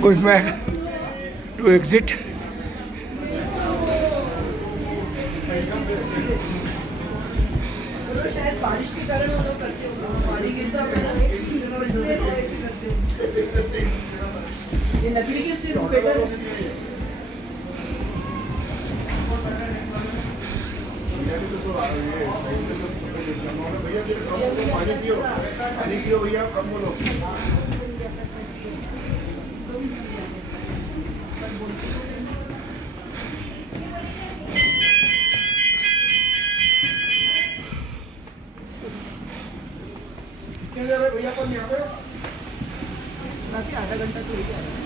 going back to exit. शायद बारिश के कारण वो लोग करते होंगे, पानी गिरता होगा ना इसलिए करते होंगे। ये लकड़ी के सिर्फ बेटर पानी पियो भैया, कम बोलो। आधा घंटा तो